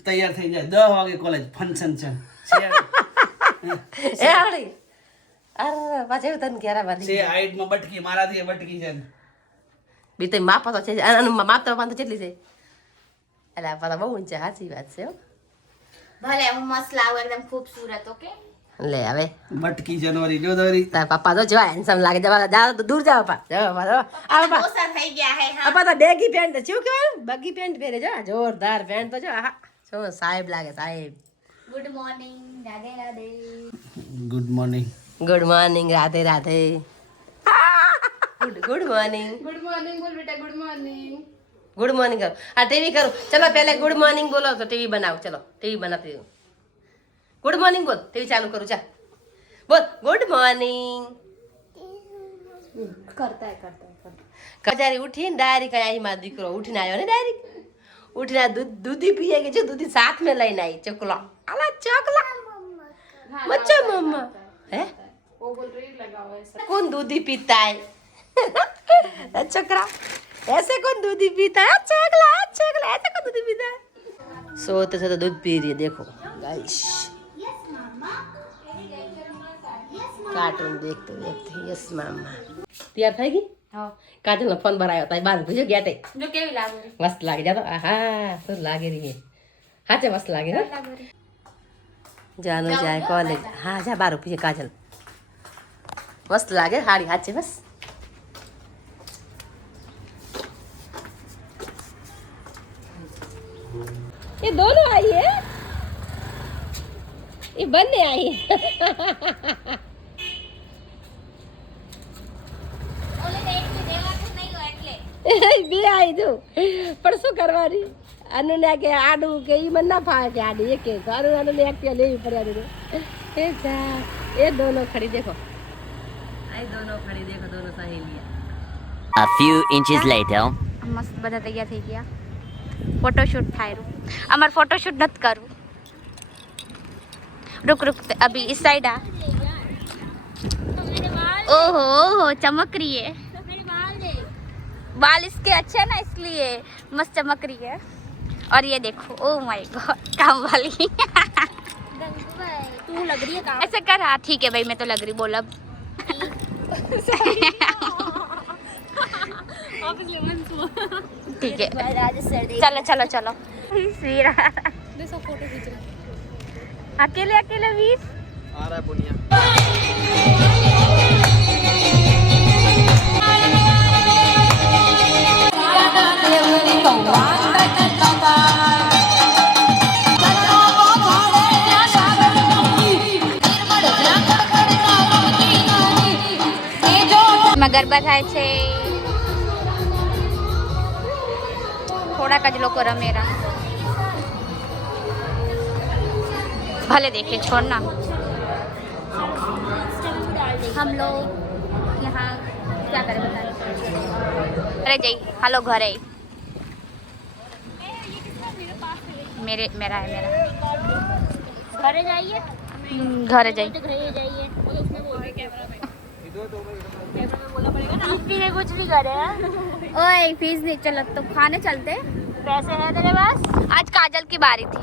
તૈયાર થઈ જાય 10 વાગે કોલેજ ફંક્શન છે એ આડી અરે પાછે તને ઘેરા બાંધી છે હાઈટ માં બટકી મારાથી બટકી છે બી તો માપ તો છે અને માપ તો પાંચ કેટલી છે એટલે આ પાછા બહુ ઊંચા સાચી વાત છે ભલે હું મસ્ત લાવું એકદમ ખૂબસૂરત ઓકે લે હવે બટકી જનવરી જો દોરી તાર પપ્પા તો જવા હેન્ડસમ લાગે જા દૂર જા પપ્પા જા પપ્પા આ પપ્પા ઓસા થઈ ગયા હે હા પપ્પા તો બેગી પેન્ટ શું કહેવાય બગી પેન્ટ પહેરે જો જોરદાર પેન્ટ તો જો હા શું સાહેબ લાગે સાહેબ good morning Radhe Radhe good morning Radhe Radhe good morning બોલ બેટા ગુડ મોર્નિંગ ગુડ મોર્નિંગ કरो આ ટીવી કરું ચલો પહેલે ગુડ મોર્નિંગ બોલો તો ટીવી બનાવો ચલો ટીવી બનાવતી હું ગુડ મોર્નિંગ બોલ ટીવી ચાલુ કરું ચાલ બોલ ગુડ મોર્નિંગ કરતા કજારી ઉઠીને ડાયરી કઈ આવી મારો દીકરો ઉઠીને આવ્યો ને ડાયરી ઉઠીને દૂધી પીએ કે જો દૂધી સાથ में લઈને આવી ચોકલો આલા ચોકલા મચ્છા મમ્મા હે वो बोल रही लगाओ ऐसा कौन दूधी पीता है चक्रा ऐसे कौन दूधी पीता है चकला ऐसे कौन दूधी पीता है सोते सोते दूध पी रही है देखो गाइस कार्टून देखते देखते यस मामा तैयार થઈ ગઈ हां કાજલ નો ફોન ભરાયો તાઈ બાર ભૂજો ગયા તે जो केवी लागो મસ્ત લાગે જાતો આહા તો લાગે રહી હાચે મસ્ત લાગે હે જાનો જાય કોલેજ હા જા બાર પૂછે કાજલ मस्त लागे हाड़ी हाथ से बस ये दोनों आई है ये बनने आई है ओले देख के देवा तो नहीं हो એટલે बे आई जो पर શું કરવાની અનુને કે આડું કે ઈ મન ના ફાવે કે આડી એક એક અનુને એકટી લેવી પડ્યા એ જા ये दोनों खड़ी देखो आई दोनों खड़ी देखो दोनों सहेलियां A few inches later. મસ્ત બધા તૈયાર થઈ ગયા ફોટોશૂટ થાય રૂ અમાર ફોટોશૂટ નત કરું रुक रुक अभी इस साइड आ ओहो ओहो चमक रही है बाल इसके अच्छे है ना इसलिए मस्त चमक रही है और ये देखो ओ माय गॉड काम वाली तू लग रही है काम ऐसे कर हाँ ठीक है भाई मैं तो लग रही बोल अब ठीक है चलो चलो चलो फोटो खींच अकेले अकेले वीर आ रहा है बुनिया ગરબા થાય છે થોડાક જ લોકો રમેરા भले देखे छोड़ना हम लोग यहाँ क्या करें बताइए घरे जाइए हेलो घरे मेरा है मेरा घरे जाइए घरे जाइए कुछ नहीं करे ओए फीस नहीं चलो तो खाने चलते पैसे है तेरे पास आज काजल की बारी थी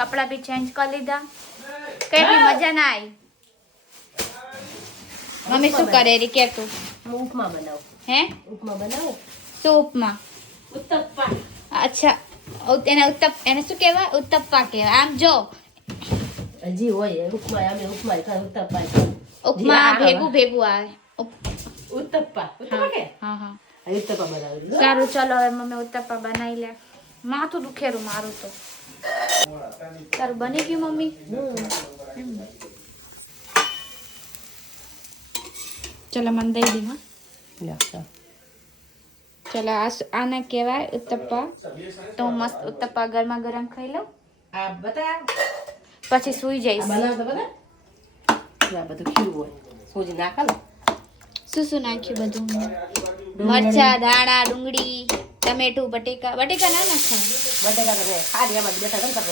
कपड़ा भी चेंज कर लीधा કેટલી મજા ના આવી મમ્મી શું કરે રી કે તું હું ઉપમા બનાવું હે ઉપમા બનાવું શું ઉપમા ઉત્તપ્પા અચ્છા એને શું કહેવાય ઉત્તપ્પા કહેવાય આમ જો હજી હોય ઉપમા અમે ઉપમા ઉત્તપ્પા ઉપમા ભેગું ભેગું આવે ઉત્તપ્પા ઉત્તપ્પા કે હા હા ઉત્તપ્પા બનાવી સારું ચલો હવે મમ્મી ઉત્તપ્પા બનાવી લે માથું દુખેરું મારું તો તારું બની ગયું મમ્મી ચલો મને દઈ દી હા ચલો આને કહેવાય ઉત્તપ્પા તો મસ્ત ઉત્તપ્પા ગરમા ગરમ ખાઈ લઉં આ બતા પછી સૂઈ જઈશ બનાવતા બધા આ બધું ખીરું હોય સોજી નાખા ને શું નાખ્યું બધું મરચા ધાણા ડુંગળી ટમેટું બટેકા ના નાખાય બટેકા તો ખાલી એમાં બેઠા ને તો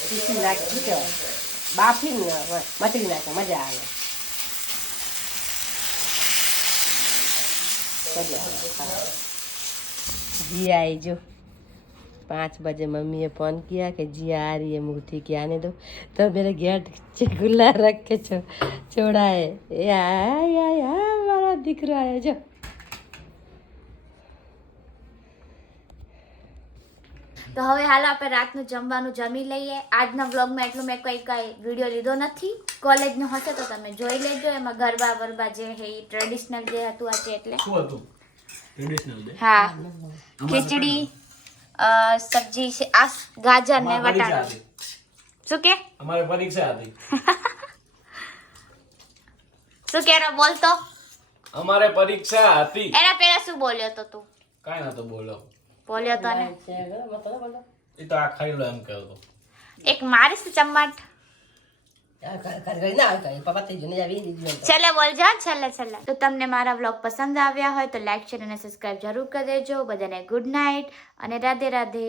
પીસી નાખી શું કહેવાય બાફીને મચડી નાખે મજા આવે जिया आई जो 5 बजे मम्मी ने फोन किया कि जिया आ रही है मूर्ति के आने दो तो मेरे गेट खुला रख के छोड़ा है हमारा दिख रहा है जो તો હવે હાલ આપણે રાતનું જમવાનું જમી લઈએ આજના વ્લોગમાં એટલું મેં કઈ વિડીયો લીધો નથી કોલેજનું હશે તો તમે જોઈ લેજો એમાં ગરબા વરબા જે હે એ ટ્રેડિશનલ જે હતું આજે એટલે શું હતું ટ્રેડિશનલ ડે હા ખીચડી સબ્જી છે આ ગાજર ને વટાણા શું કે અમારે પરીક્ષા હતી શું કે બોલતો અમારે પરીક્ષા હતી એના પહેલા શું બોલ્યો તો તું કાઈ નતો બોલ્યો તો ને એ તો આ ખાઈ લો એમ કહેતો એક મારીશ ચમ્મચ છેલ્લે બોલજો છેલ્લે તો તમને મારા વ્લોગ પસંદ આવ્યા હોય તો લાઈક શેર અને સબસ્ક્રાઇબ જરૂર કરી દેજો બધાને ગુડ નાઇટ અને રાધે રાધે